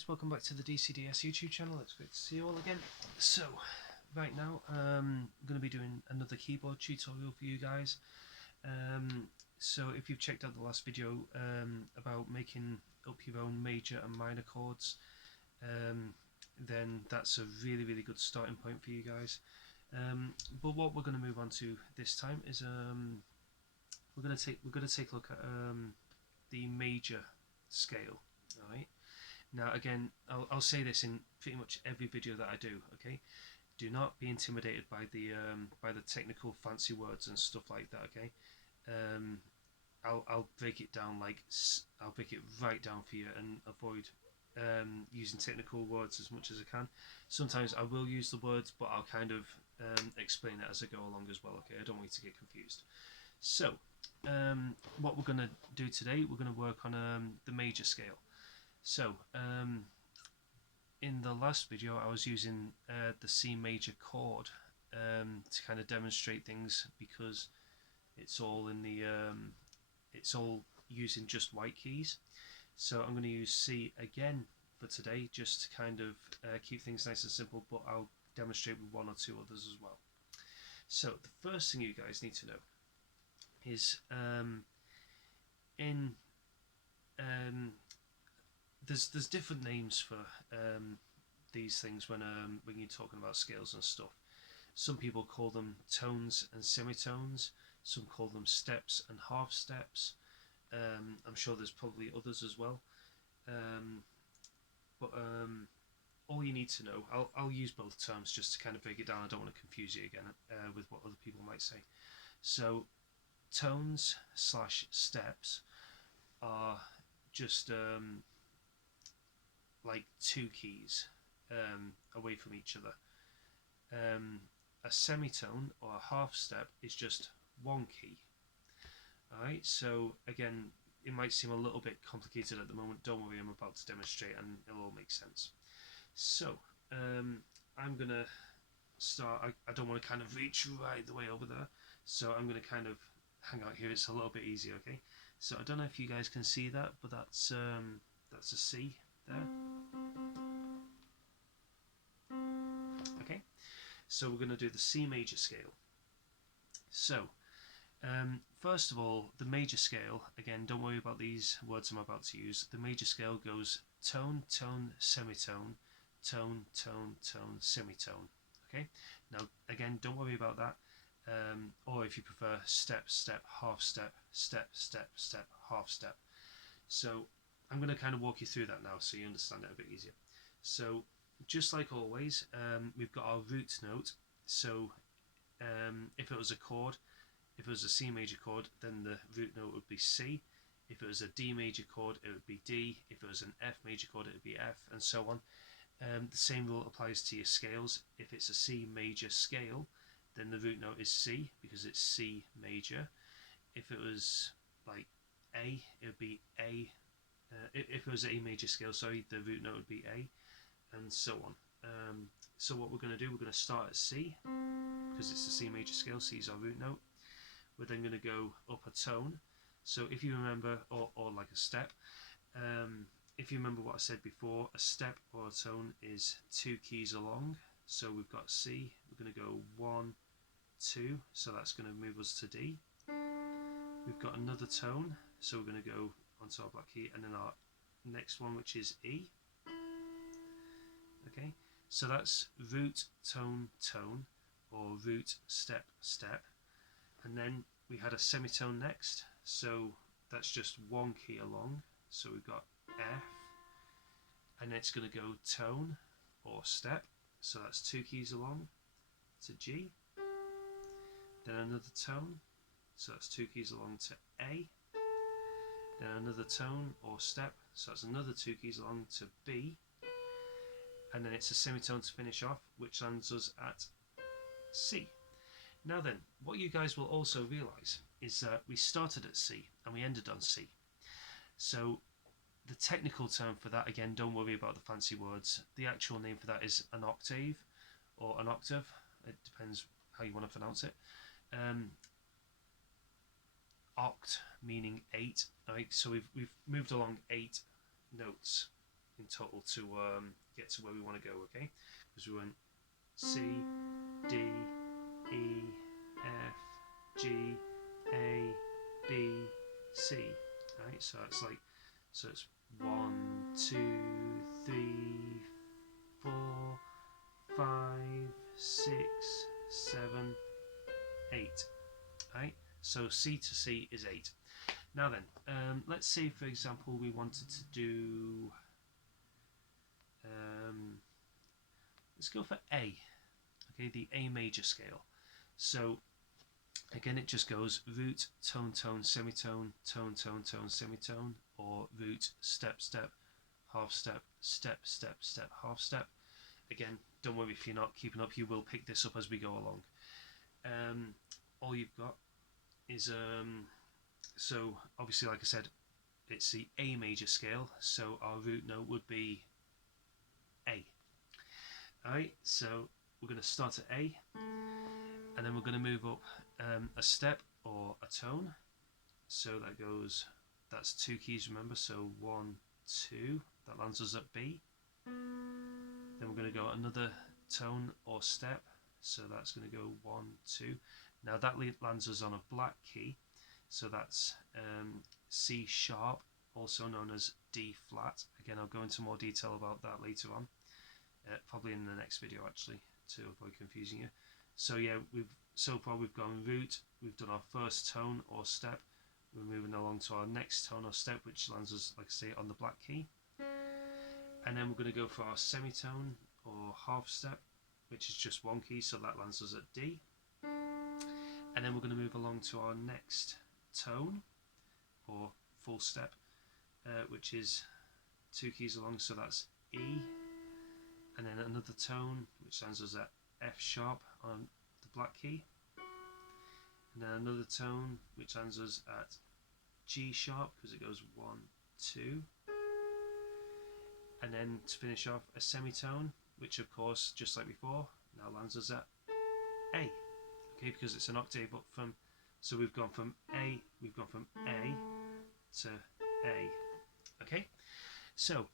guys, welcome back to the DCDS YouTube channel. It's great to see you all again. So, right now I'm going to be doing another keyboard tutorial for you guys. So if you've checked out the last video about making up your own major and minor chords, then that's a really good starting point for you guys. But what we're going to move on to this time is we're going to take a look at the major scale. All right. Now again, I'll say this in pretty much every video that I do. Okay, do not be intimidated by the technical fancy words and stuff like that. Okay, I'll break it down, I'll break it right down for you and avoid using technical words as much as I can. Sometimes I will use the words, but I'll kind of explain it as I go along as well. Okay, I don't want you to get confused. So what we're going to do today, we're going to work on the major scale. So, in the last video I was using the C major chord to kind of demonstrate things, because it's all in the it's all using just white keys. So I'm going to use C again for today, just to kind of keep things nice and simple, but I'll demonstrate with one or two others as well. So the first thing you guys need to know is there's different names for these things when you're talking about scales and stuff. Some people call them tones and semitones. Some call them steps and half steps. I'm sure there's probably others as well. But all you need to know, I'll use both terms just to kind of break it down. I don't want to confuse you again with what other people might say. So tones / steps are just like two keys away from each other. A semitone or a half step is just one key. Alright, so again, it might seem a little bit complicated at the moment. Don't worry, I'm about to demonstrate and it'll all make sense. So I'm gonna start. I don't want to kind of reach right the way over there, so I'm gonna kind of hang out here. It's a little bit easier. Okay, so I don't know if you guys can see that, but that's a C there. Okay, so we're going to do the C major scale. So first of all, the major scale, again, don't worry about these words I'm about to use. The major scale goes tone, tone, semitone, tone, tone, tone, semitone. Okay, now again, don't worry about that. Or if you prefer, step, step, half step, step, step, step, half step. So I'm going to kind of walk you through that now so you understand it a bit easier. So just like always, we've got our root note. So if it was a chord, if it was a C major chord, then the root note would be C. If it was a D major chord, it would be D. If it was an F major chord, it would be F, and so on. The same rule applies to your scales. If it's a C major scale, then the root note is C, because it's C major. If it was like A, it would be A. If it was A major scale, sorry, the root note would be A, and so on. So what we're going to do, we're going to start at C, because it's the C major scale. C is our root note. We're then going to go up a tone. So if you remember, or like a step, if you remember what I said before, a step or a tone is two keys along. So we've got C, we're going to go 1, 2, so that's going to move us to D. We've got another tone, so we're going to go onto our black key, and then our next one, which is E. Okay, so that's root, tone, tone, or root, step, step. And then we had a semitone next, so that's just one key along. So we've got F, and then it's going to go tone or step, so that's two keys along to G. Then another tone, so that's two keys along to A. Then another tone or step, so that's another two keys along to B. And then it's a semitone to finish off, which lands us at C. Now then, what you guys will also realise is that we started at C and we ended on C. So the technical term for that, again, don't worry about the fancy words. The actual name for that is an octave or an octave. It depends how you want to pronounce it. Oct meaning 8. Right? So we've moved along 8 notes in total to get to where we want to go, okay? Because we went C, D, E, F, G, A, B, C, right? So it's like, so it's 1, 2, 3, 4, 5, 6, 7, 8, right? So C to C is 8. Now then, let's say for example we wanted to do, let's go for A, okay, the A major scale. So again it just goes root, tone, tone, semitone, tone, tone, tone, semitone, or root, step, step, half step, step, step, step, half step. Again, don't worry if you're not keeping up, you will pick this up as we go along. All you've got is, so obviously like I said, it's the A major scale, so our root note would be A. Alright, so we're going to start at A, and then we're going to move up a step or a tone. So that goes, that's 2 keys, remember, so 1, 2, that lands us at B. Then we're going to go another tone or step, so that's going to go 1, 2. Now that lands us on a black key, so that's C sharp, also known as D flat. Again, I'll go into more detail about that later on, probably in the next video actually, to avoid confusing you. So yeah, so far we've gone root, we've done our first tone or step, we're moving along to our next tone or step, which lands us, like I say, on the black key. And then we're going to go for our semitone or half step, which is just 1 key, so that lands us at D. And then we're going to move along to our next tone or full step, which is 2 keys along, so that's E. And then another tone, which lands us at F sharp on the black key. And then another tone, which lands us at G sharp, because it goes 1, 2. And then to finish off, a semitone, which of course, just like before, now lands us at A. Okay, because it's an octave up from, so we've gone from A to A. Okay, so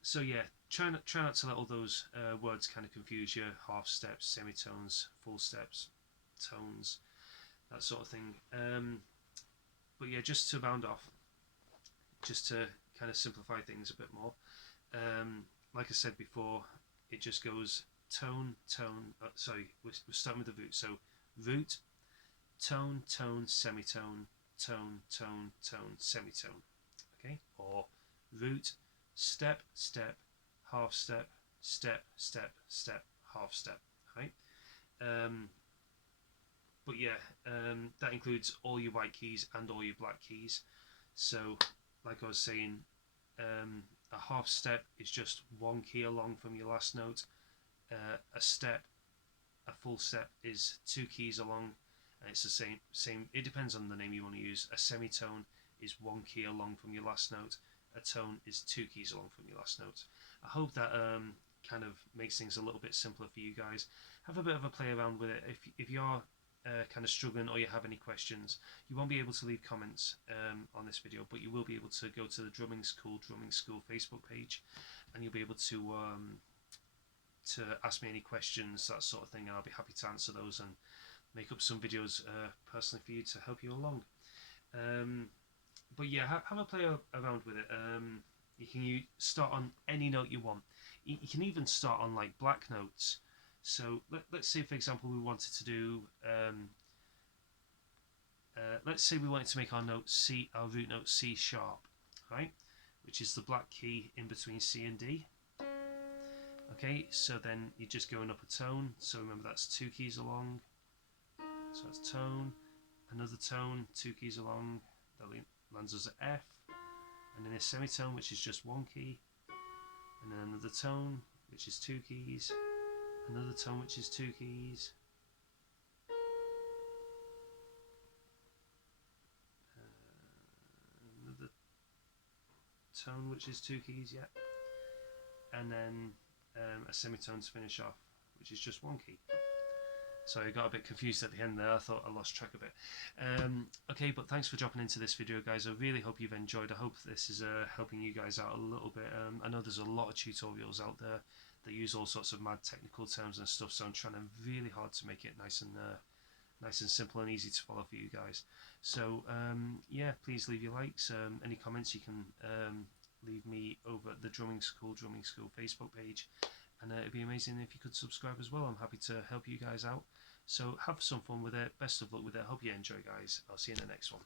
so yeah, try not to let all those words kind of confuse you. Half steps, semitones, full steps, tones, that sort of thing. But yeah, just to round off, just to kind of simplify things a bit more, like I said before, it just goes tone, tone, sorry, we're starting with the root, so root, tone, tone, semitone, tone, tone, tone, semitone, okay, or root, step, step, half step, step, step, step, half step, right? But yeah, that includes all your white keys and all your black keys. So like I was saying, a half step is just 1 key along from your last note. A step, a full step is 2 keys along, and it's the same. It depends on the name you want to use. A semitone is 1 key along from your last note. A tone is 2 keys along from your last note. I hope that kind of makes things a little bit simpler for you guys. Have a bit of a play around with it. If you're kind of struggling or you have any questions, you won't be able to leave comments on this video, but you will be able to go to the Drumming School Facebook page, and you'll be able to ask me any questions, that sort of thing, and I'll be happy to answer those and make up some videos personally for you to help you along. But yeah, have a play around with it. You can start on any note you want. You can even start on like black notes. So let's say, for example, we wanted to do, let's say we wanted to make our note C, our root note C sharp, right? Which is the black key in between C and D. Okay, so then you're just going up a tone. So remember, that's 2 keys along. So that's tone, another tone, 2 keys along. That lands us at F, and then a semitone, which is just 1 key, and then another tone, which is 2 keys. Another tone, which is 2 keys. Another tone, which is 2 keys, yeah. And then a semitone to finish off, which is just 1 key. So I got a bit confused at the end there. I thought I lost track of it. Okay, but thanks for dropping into this video, guys. I really hope you've enjoyed. I hope this is helping you guys out a little bit. I know there's a lot of tutorials out there that use all sorts of mad technical terms and stuff, so I'm trying really hard to make it nice and simple and easy to follow for you guys. So yeah, please leave your likes. Any comments you can leave me over at the Drumming School Facebook page. And it'd be amazing if you could subscribe as well. I'm happy to help you guys out. So have some fun with it. Best of luck with it. Hope you enjoy, guys. I'll see you in the next one.